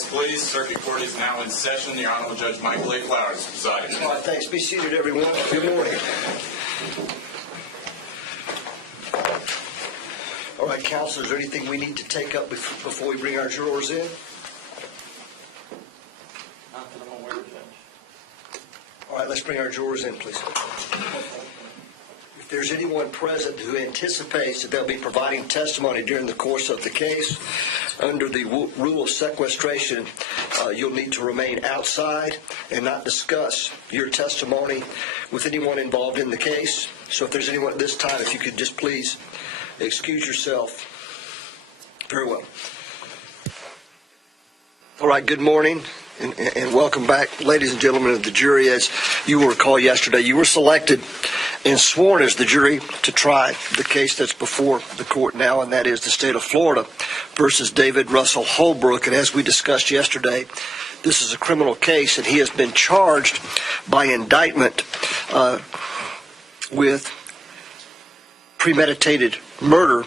Yes, please. Circuit Court is now in session. The Honorable Judge Michael A. Flowers presiding. All right, thanks. Be seated, everyone. Good morning. All right, counsel, is there anything we need to take up before we bring our jurors in? Not that I'm aware of, Judge. All right, let's bring our jurors in, please. If there's anyone present who anticipates that they'll be providing testimony during the course of the case, under the rule of sequestration, you'll need to remain outside and not discuss your testimony with anyone involved in the case. So if there's anyone at this time, if you could just please excuse yourself. Very well. All right, good morning. And welcome back, ladies and gentlemen of the jury. As you will recall yesterday, you were selected and sworn as the jury to try the case that's before the court now, and that is the state of Florida versus David Russell Holbrook. And as we discussed yesterday, this is a criminal case, and he has been charged by indictment with premeditated murder.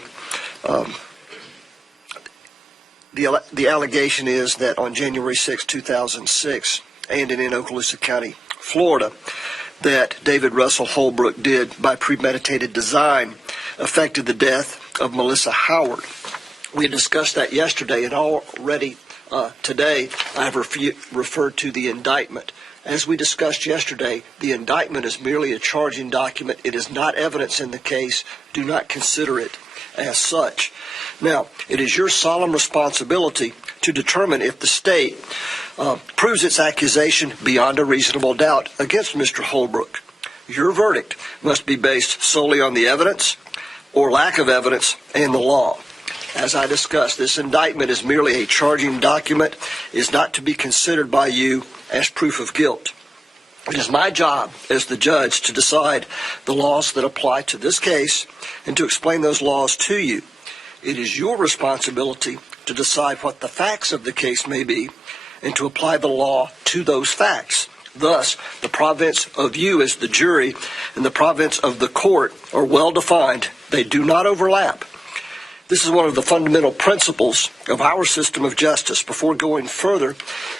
The allegation is that on January 6, 2006, and in Okaloosa County, Florida, that David Russell Holbrook did, by premeditated design, affected the death of Melissa Howard. We discussed that yesterday, and already today I have referred to the indictment. As we discussed yesterday, the indictment is merely a charging document. It is not evidence in the case. Do not consider it as such. Now, it is your solemn responsibility to determine if the state proves its accusation beyond a reasonable doubt against Mr. Holbrook. Your verdict must be based solely on the evidence or lack of evidence and the law. As I discussed, this indictment is merely a charging document, is not to be considered by you as proof of guilt. It is my job as the judge to decide the laws that apply to this case and to explain those laws to you. It is your responsibility to decide what the facts of the case may be and to apply the law to those facts. Thus, the province of you as the jury and the province of the court are well defined. They do not overlap. This is one of the fundamental principles of our system of justice. Before going further,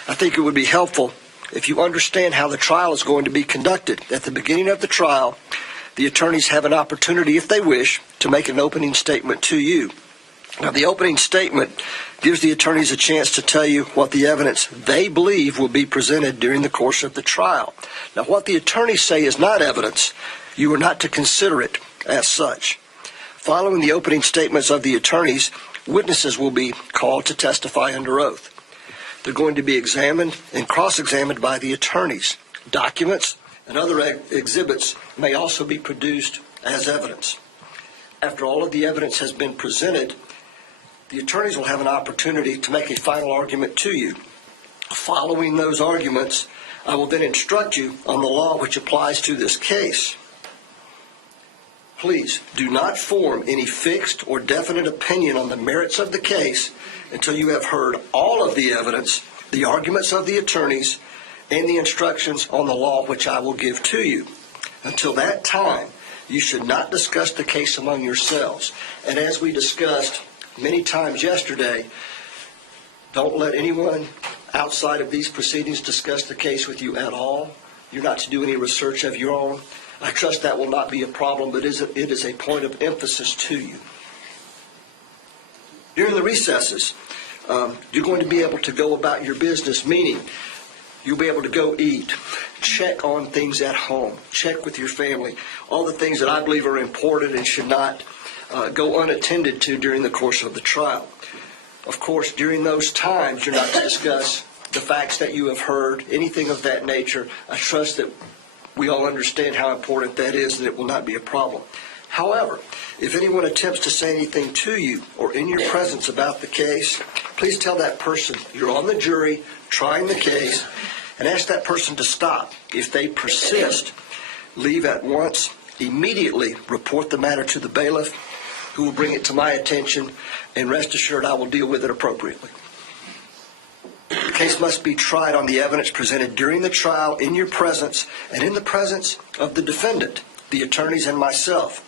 I think it would be helpful if you understand how the trial is going to be conducted. At the beginning of the trial, the attorneys have an opportunity, if they wish, to make an opening statement to you. Now, the opening statement gives the attorneys a chance to tell you what the evidence they believe will be presented during the course of the trial. Now, what the attorneys say is not evidence. You are not to consider it as such. Following the opening statements of the attorneys, witnesses will be called to testify under oath. They're going to be examined and cross-examined by the attorneys. Documents and other exhibits may also be produced as evidence. After all of the evidence has been presented, the attorneys will have an opportunity to make a final argument to you. Following those arguments, I will then instruct you on the law which applies to this case. Please do not form any fixed or definite opinion on the merits of the case until you have heard all of the evidence, the arguments of the attorneys, and the instructions on the law which I will give to you. Until that time, you should not discuss the case among yourselves. And as we discussed many times yesterday, don't let anyone outside of these proceedings discuss the case with you at all. You're not to do any research of your own. I trust that will not be a problem, but it is a point of emphasis to you. During the recesses, you're going to be able to go about your business, meaning you'll be able to go eat, check on things at home, check with your family, all the things that I believe are important and should not go unattended to during the course of the trial. Of course, during those times, you're not to discuss the facts that you have heard, anything of that nature. I trust that we all understand how important that is, and it will not be a problem. However, if anyone attempts to say anything to you or in your presence about the case, please tell that person you're on the jury trying the case and ask that person to stop. If they persist, leave at once. Immediately report the matter to the bailiff, who will bring it to my attention, and rest assured I will deal with it appropriately. The case must be tried on the evidence presented during the trial in your presence and in the presence of the defendant, the attorneys, and myself.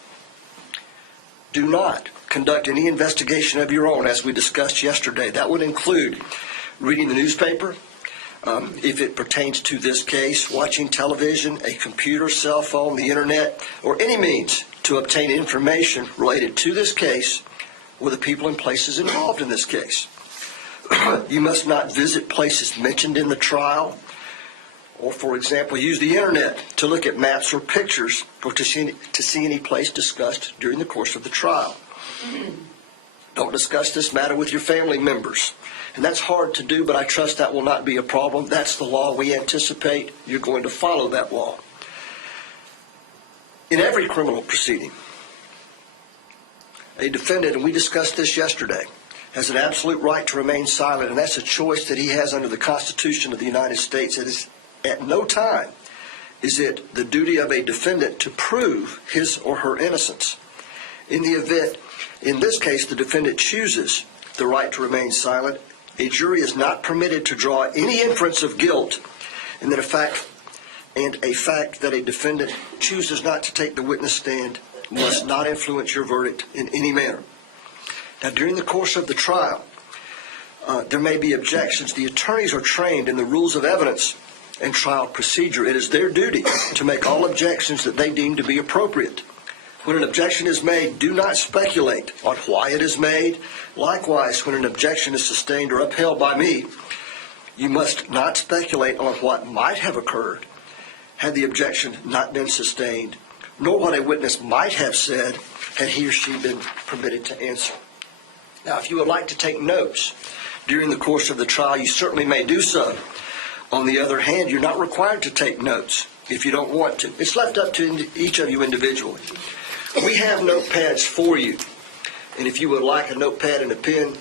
Do not conduct any investigation of your own, as we discussed yesterday. That would include reading the newspaper, if it pertains to this case, watching television, a computer, cell phone, the internet, or any means to obtain information related to this case or the people and places involved in this case. You must not visit places mentioned in the trial, or, for example, use the internet to look at maps or pictures, or to see any place discussed during the course of the trial. Don't discuss this matter with your family members. And that's hard to do, but I trust that will not be a problem. That's the law we anticipate. You're going to follow that law. In every criminal proceeding, a defendant, and we discussed this yesterday, has an absolute right to remain silent, and that's a choice that he has under the Constitution of the United States. It is at no time is it the duty of a defendant to prove his or her innocence. In the event, in this case, the defendant chooses the right to remain silent, a jury is not permitted to draw any inference of guilt, and that a fact that a defendant chooses not to take the witness stand must not influence your verdict in any manner. Now, during the course of the trial, there may be objections. The attorneys are trained in the rules of evidence and trial procedure. It is their duty to make all objections that they deem to be appropriate. When an objection is made, do not speculate on why it is made. Likewise, when an objection is sustained or upheld by me, you must not speculate on what might have occurred had the objection not been sustained, nor what a witness might have said had he or she been permitted to answer. Now, if you would like to take notes during the course of the trial, you certainly may do so. On the other hand, you're not required to take notes if you don't want to. It's left up to each of you individually. We have notepads for you, and if you would like a notepad and a pen,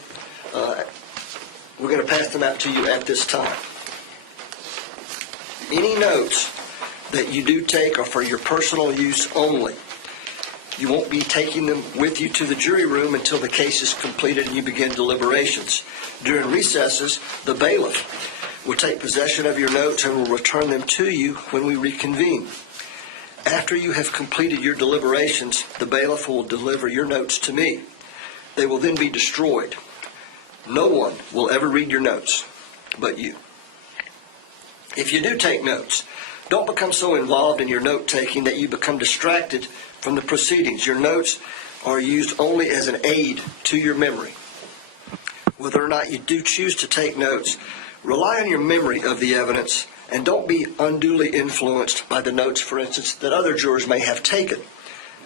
we're going to pass them out to you at this time. Any notes that you do take are for your personal use only. You won't be taking them with you to the jury room until the case is completed and you begin deliberations. During recesses, the bailiff will take possession of your notes and will return them to you when we reconvene. After you have completed your deliberations, the bailiff will deliver your notes to me. They will then be destroyed. No one will ever read your notes but you. If you do take notes, don't become so involved in your note-taking that you become distracted from the proceedings. Your notes are used only as an aid to your memory. Whether or not you do choose to take notes, rely on your memory of the evidence, and don't be unduly influenced by the notes, for instance, that other jurors may have taken.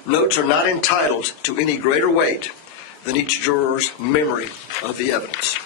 Notes are not entitled to any greater weight than each juror's memory of the evidence.